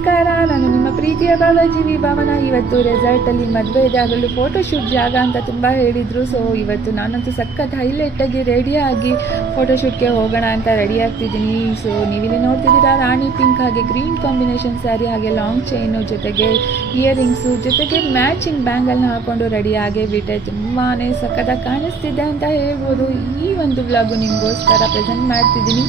ನಮಸ್ಕಾರ, ನಾನು ನಿಮ್ಮ ಪ್ರೀತಿಯ ಬಾಲಾಜಿ ಭವನ, ಇವತ್ತು ರೆಸಾರ್ಟಲ್ಲಿ ಮದುವೆ ಇದೆ. ಅದರಲ್ಲೂ ಫೋಟೋಶೂಟ್ ಜಾಗ ಅಂತ ತುಂಬ ಹೇಳಿದರು. ಸೊ ಇವತ್ತು ನಾನಂತೂ ಸಖತ್ ಹೈಲೈಟಾಗಿ ರೆಡಿಯಾಗಿ ಫೋಟೋಶೂಟ್ಗೆ ಹೋಗೋಣ ಅಂತ ರೆಡಿ ಆಗ್ತಿದ್ದೀನಿ. ಸೊ ನೀವಿಲ್ಲಿ ನೋಡ್ತಿದ್ದೀರಾ ರಾಣಿ ಪಿಂಕ್ ಹಾಗೆ ಗ್ರೀನ್ ಕಾಂಬಿನೇಷನ್ ಸ್ಯಾರಿ ಹಾಗೆ ಲಾಂಗ್ ಚೈನು ಜೊತೆಗೆ ಇಯರಿಂಗ್ಸು ಜೊತೆಗೆ ಮ್ಯಾಚಿಂಗ್ ಬ್ಯಾಂಗಲ್ನ ಹಾಕೊಂಡು ರೆಡಿ ಆಗೇ ಬಿಟ್ಟೆ. ತುಂಬಾ ಸಖತ್ತಾಗಿ ಕಾಣಿಸ್ತಿದೆ ಅಂತ ಹೇಳ್ಬೋದು. ಈ ಒಂದು ವ್ಲಾಗು ನಿಮಗೋಸ್ಕರ ಪ್ರೆಸೆಂಟ್ ಮಾಡ್ತಿದ್ದೀನಿ.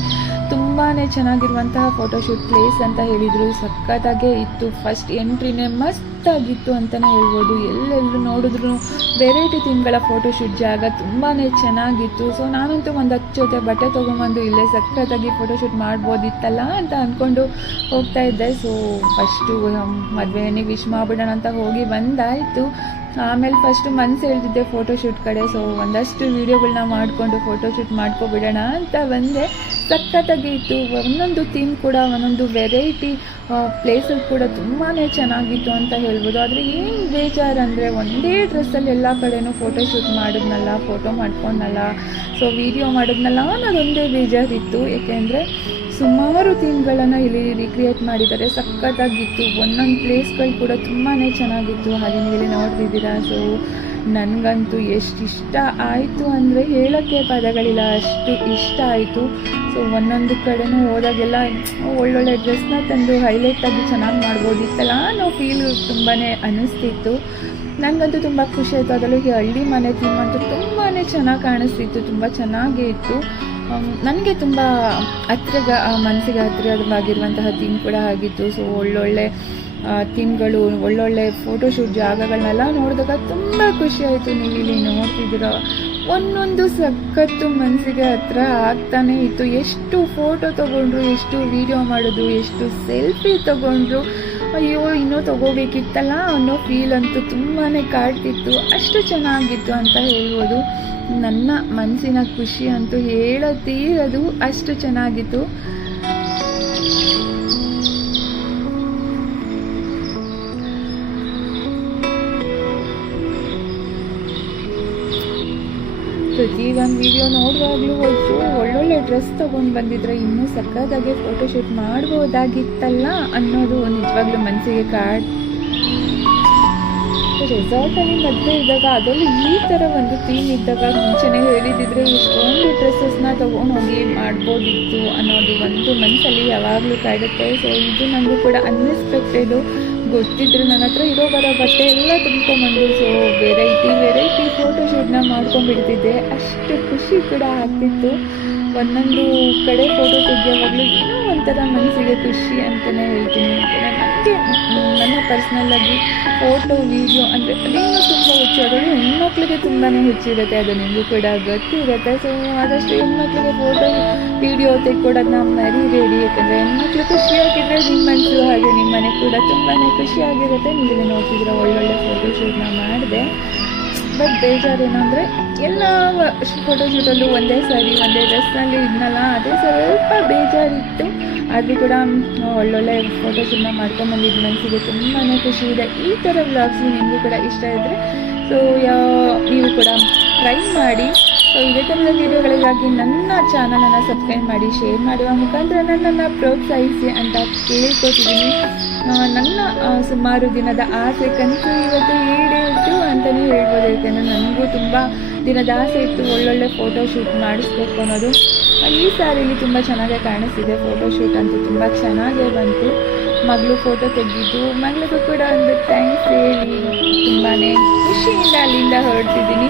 ತುಂಬಾ ಚೆನ್ನಾಗಿರುವಂತಹ ಫೋಟೋಶೂಟ್ ಪ್ಲೇಸ್ ಅಂತ ಹೇಳಿದರು. ಸಖತ್ತಾಗೇ ಇತ್ತು. ಫಸ್ಟ್ ಎಂಟ್ರಿನೇ ಮಸ್ತಾಗಿತ್ತು ಅಂತಲೇ ಹೇಳ್ಬೋದು. ಎಲ್ಲೆಲ್ಲೂ ನೋಡಿದ್ರು ವೆರೈಟಿ ತಿಂಗಳ ಫೋಟೋಶೂಟ್ ಜಾಗ ತುಂಬಾ ಚೆನ್ನಾಗಿತ್ತು. ಸೊ ನಾನಂತೂ ಒಂದು ಹತ್ತು ಜೊತೆ ಬಟ್ಟೆ ತೊಗೊಂಬಂದು ಇಲ್ಲೇ ಸಖತ್ತಾಗಿ ಫೋಟೋಶೂಟ್ ಮಾಡ್ಬೋದಿತ್ತಲ್ಲ ಅಂತ ಅಂದ್ಕೊಂಡು ಹೋಗ್ತಾ ಇದ್ದೆ. ಸೊ ಫಸ್ಟು ಮದುವೆನೇ ವಿಶ್ ಮಾಡ್ಬಿಡೋಣ ಅಂತ ಹೋಗಿ ಬಂದಾಯಿತು. ಆಮೇಲೆ ಫಸ್ಟು ಮನ್ಸು ಹೇಳ್ತಿದ್ದೆ ಫೋಟೋಶೂಟ್ ಕಡೆ ಸೊ ಒಂದಷ್ಟು ವೀಡಿಯೋಗಳನ್ನ ಮಾಡಿಕೊಂಡು ಫೋಟೋಶೂಟ್ ಮಾಡ್ಕೊಬಿಡೋಣ ಅಂತ ಬಂದೆ. ಸಖತ್ತಾಗಿ ಇತ್ತು. ಒಂದೊಂದು ಥೀಮ್ ಕೂಡ, ಒಂದೊಂದು ವೆರೈಟಿ ಪ್ಲೇಸಸ್ ಕೂಡ ತುಂಬಾ ಚೆನ್ನಾಗಿತ್ತು ಅಂತ ಹೇಳ್ಬೋದು. ಆದರೆ ಏನು ಬೇಜಾರು ಅಂದರೆ ಒಂದೇ ಡ್ರೆಸ್ಸಲ್ಲಿ ಎಲ್ಲ ಕಡೆನೂ ಫೋಟೋಶೂಟ್ ಮಾಡಿದ್ನಲ್ಲ ಫೋಟೋ ಮಾಡ್ಕೊಂಡಲ್ಲ ಸೊ ವಿಡಿಯೋ ಮಾಡಿದ್ನಲ್ಲ ಅನ್ನೋದೊಂದೇ ಬೇಜಾರಿತ್ತು. ಏಕೆಂದರೆ ಸುಮಾರು ಥೀಮ್ಗಳನ್ನು ಇಲ್ಲಿ ರಿಕ್ರಿಯೇಟ್ ಮಾಡಿದ್ದಾರೆ. ಸಖತ್ತಾಗಿತ್ತು ಒಂದೊಂದು ಪ್ಲೇಸ್ಗಳು ಕೂಡ ತುಂಬಾ ಚೆನ್ನಾಗಿತ್ತು. ಹಾಗೆ ಇಲ್ಲಿ ನೋಡ್ತಿದ್ದೀರಾ. ಸೊ ನನಗಂತೂ ಎಷ್ಟು ಇಷ್ಟ ಆಯಿತು ಅಂದರೆ ಹೇಳೋಕ್ಕೆ ಪದಗಳಿಲ್ಲ. ಅಷ್ಟು ಇಷ್ಟ ಆಯಿತು. ಸೊ ಒಂದೊಂದು ಕಡೆನೂ ಹೋದಾಗೆಲ್ಲ ಒಳ್ಳೊಳ್ಳೆ ಡ್ರೆಸ್ನ ತಂದು ಹೈಲೈಟಾಗಿ ಚೆನ್ನಾಗಿ ಮಾಡ್ಬೋದಿತ್ತಲ್ಲ ಅನ್ನೋ ಫೀಲ್ ತುಂಬಾ ಅನ್ನಿಸ್ತಿತ್ತು. ನನಗಂತೂ ತುಂಬ ಖುಷಿ ಆಯಿತು. ಅದರಲ್ಲೂ ಹಳ್ಳಿ ಮನೆ ಥೀಮ್ ತುಂಬಾ ಚೆನ್ನಾಗಿ ಕಾಣಿಸ್ತಿತ್ತು. ತುಂಬ ಚೆನ್ನಾಗೇ ಇತ್ತು. ನನಗೆ ತುಂಬ ಹತ್ತಿರದ ಮನಸ್ಸಿಗೆ ಹತ್ತಿರವಾಗಿರುವಂತಹ ಥೀಮ್ ಕೂಡ ಆಗಿತ್ತು ಸೊ ಒಳ್ಳೊಳ್ಳೆ ಥೀಮ್ಗಳು ಒಳ್ಳೊಳ್ಳೆ ಫೋಟೋಶೂಟ್ ಜಾಗಗಳನ್ನೆಲ್ಲ ನೋಡಿದಾಗ ತುಂಬ ಖುಷಿ ಆಯಿತು. ನೀವು ಇಲ್ಲಿ ನೋಡ್ತಿದ್ದೀರ, ಒಂದೊಂದು ಸಖತ್ತು ಮನಸ್ಸಿಗೆ ಹತ್ರ ಆಗ್ತಾನೆ ಇತ್ತು. ಎಷ್ಟು ಫೋಟೋ ತಗೊಂಡ್ರು, ಎಷ್ಟು ವಿಡಿಯೋ ಮಾಡೋದು ಎಷ್ಟು ಸೆಲ್ಫಿ ತೊಗೊಂಡ್ರು ಅಯ್ಯೋ, ಇನ್ನೂ ತಗೋಬೇಕಿತ್ತಲ್ಲ? ಅನ್ನೋ ಫೀಲ್ ಅಂತೂ ತುಂಬಾ ಕಾಡ್ತಿತ್ತು. ಅಷ್ಟು ಚೆನ್ನಾಗಿತ್ತು ಅಂತ ಹೇಳ್ಬೋದು. ನನ್ನ ಮನಸ್ಸಿನ ಖುಷಿ ಅಂತೂ ಹೇಳತೀರದು ಅಷ್ಟು ಚೆನ್ನಾಗಿತ್ತು. ಪ್ರತಿ ಒಂದು ವಿಡಿಯೋ ನೋಡುವಾಗಲೂ ಹೋಯ್ತು. ಒಳ್ಳೊಳ್ಳೆ ಡ್ರೆಸ್ ತೊಗೊಂಡು ಬಂದಿದ್ರೆ ಇನ್ನೂ ಸಕ್ಕದಾಗೆ ಫೋಟೋಶೂಟ್ ಮಾಡ್ಬೋದಾಗಿತ್ತಲ್ಲ ಅನ್ನೋದು ನಿಜವಾಗ್ಲೂ ಮನಸ್ಸಿಗೆ ಕಾಡ್ ರೆಸಾರ್ಟಲ್ಲಿ ಮದುವೆ ಇದ್ದಾಗ ಅದರಲ್ಲಿ ಈ ಥರ ಒಂದು ಥೀಮ್ ಇದ್ದಾಗ ಮುಂಚೆನೇ ಹೇಳಿದಿದ್ರೆ ಇಷ್ಟೊಂದು ಡ್ರೆಸ್ಸಸ್ನ ತೊಗೊಂಡೋಗಿ ಮಾಡ್ಬೋದಿತ್ತು ಅನ್ನೋದು ಒಂದು ಮನಸ್ಸಲ್ಲಿ ಯಾವಾಗಲೂ ಕಾಡುತ್ತೆ. ಸೊ ಇದು ನನಗೂ ಕೂಡ ಅನ್ಎಕ್ಸ್ಪೆಕ್ಟೆಡು ಗೊತ್ತಿದ್ರು ನನ್ನ ಹತ್ರ ಇರೋ ಬರೋ ಬಟ್ಟೆ ಎಲ್ಲ ತುಂಬ್ಕೊಂಬಂದು ಸೊ ಫೋಟೋಶೂಟ್ನ ಮಾಡ್ಕೊಂಡ್ಬಿಡ್ತಿದ್ದೆ. ಅಷ್ಟು ಖುಷಿ ಕೂಡ ಆಗ್ತಿತ್ತು. ಒಂದೊಂದು ಕಡೆ ಫೋಟೋ ತೆಗಿಯೋವಾಗಲೂ ಏನೋ ಒಂಥರ ಮನಸ್ಸಿಗೆ ಖುಷಿ ಅಂತಲೇ ಹೇಳ್ತೀನಿ. ನನಗೆ, ನನ್ನ ಪರ್ಸ್ನಲ್ಲಾಗಿ ಫೋಟೋ ವೀಡಿಯೋ ಅಂದರೆ ಅದೇನೋ ತುಂಬ ಹುಚ್ಚು. ಅದರಲ್ಲಿ ಹೆಣ್ಮಕ್ಳಿಗೆ ತುಂಬಾ ಹುಚ್ಚಿರುತ್ತೆ ಅದು ನಿಮಗೂ ಕೂಡ ಗೊತ್ತಿರುತ್ತೆ. ಸೊ ಆದಷ್ಟು ಹೆಣ್ಮಕ್ಳಿಗೆ ಫೋಟೋ ವೀಡಿಯೋ ತೆಕ್ಕೊಡೋದನ್ನ ಮರಿಬೇಡಿ ಯಾಕಂದರೆ ಹೆಣ್ಮಕ್ಳು ಖುಷಿಯಾಗಿದ್ದರೆ ನಿಮ್ಮ ಮನಸ್ಸು ಹಾಗೆ ನಿಮ್ಮ ಮನೆ ಕೂಡ ತುಂಬಾ ಖುಷಿಯಾಗಿರುತ್ತೆ ನೀವು ನೋಡ್ತಿದ್ರೆ ಒಳ್ಳೊಳ್ಳೆ ಫೋಟೋಶೂಟ್ನ ಮಾಡಿದೆ. ಬಟ್ ಬೇಜಾರು ಅಂದರೆ ಎಲ್ಲ ಫೋಟೋಶೂಟಲ್ಲೂ ಒಂದೇ ಸಾರಿ, ಒಂದೇ ಡ್ರೆಸ್ನಲ್ಲಿ ಇದ್ನಲ್ಲ, ಅದೇ ಸ್ವಲ್ಪ ಬೇಜಾರಿತ್ತು. ಆದರೂ ಕೂಡ ಒಳ್ಳೊಳ್ಳೆ ಫೋಟೋಶೂಟ್ನ ಮಾಡ್ಕೊಂಬಂದಿದ್ದು ಮನಸ್ಸಿಗೆ ತುಂಬಾ ಖುಷಿ ಇದೆ. ಈ ಥರ ವ್ಲಾಗ್ಸು ನಿಮಗೂ ಕೂಡ ಇಷ್ಟ ಇದ್ದರೆ ಸೊ ಯಾವ ನೀವು ಕೂಡ ಟ್ರೈ ಮಾಡಿ. ಸೊ ಇದೇ ಥರದ ವಿಡಿಯೋಗಳಿಗಾಗಿ ನನ್ನ ಚಾನಲನ್ನು ಸಬ್ಸ್ಕ್ರೈಬ್ ಮಾಡಿ ಶೇರ್ ಮಾಡುವ ಮುಖಾಂತರ ನನ್ನನ್ನು ಪ್ರೋತ್ಸಾಹಿಸಿ ಅಂತ ಕೇಳ್ಕೊತಿದ್ದೀನಿ. ನನ್ನ ಸುಮಾರು ದಿನದ ಆಸೆ ಕನಸು ಇವತ್ತು ಈಡೇರಿತು ಅಂತಲೇ ಹೇಳ್ಬೋದು. ಯಾಕೆಂದರೆ ನನಗೂ ತುಂಬ ದಿನದ ಆಸೆ ಇತ್ತು ಒಳ್ಳೊಳ್ಳೆ ಫೋಟೋ ಶೂಟ್ ಮಾಡಿಸ್ಬೇಕು ಅನ್ನೋದು. ಈ ಸಾರಿಲಿ ತುಂಬ ಚೆನ್ನಾಗೇ ಕಾಣಿಸ್ತಿದೆ ಫೋಟೋ ಶೂಟ್ ಅಂತೂ ತುಂಬ ಚೆನ್ನಾಗೇ ಬಂತು. ಮಗಳು ಫೋಟೋ ತೆಗೆದಿದ್ದು, ಮಗಳಿಗೂ ಕೂಡ ಒಂದು ಥ್ಯಾಂಕ್ಸ್ ಹೇಳಿ ತುಂಬಾ ಖುಷಿಯಿಂದ ಅಲ್ಲಿಂದ ಹೊರಡ್ತಿದ್ದೀನಿ.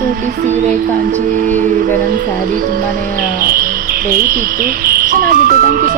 ನಾನು ಸೀರೆ ಕಾಂಚೀವರಂ ಸ್ಯಾರಿ ತುಂಬಾ ವೆಯ್ಟ್ ಇತ್ತು ಚೆನ್ನಾಗಿತ್ತು. Thank you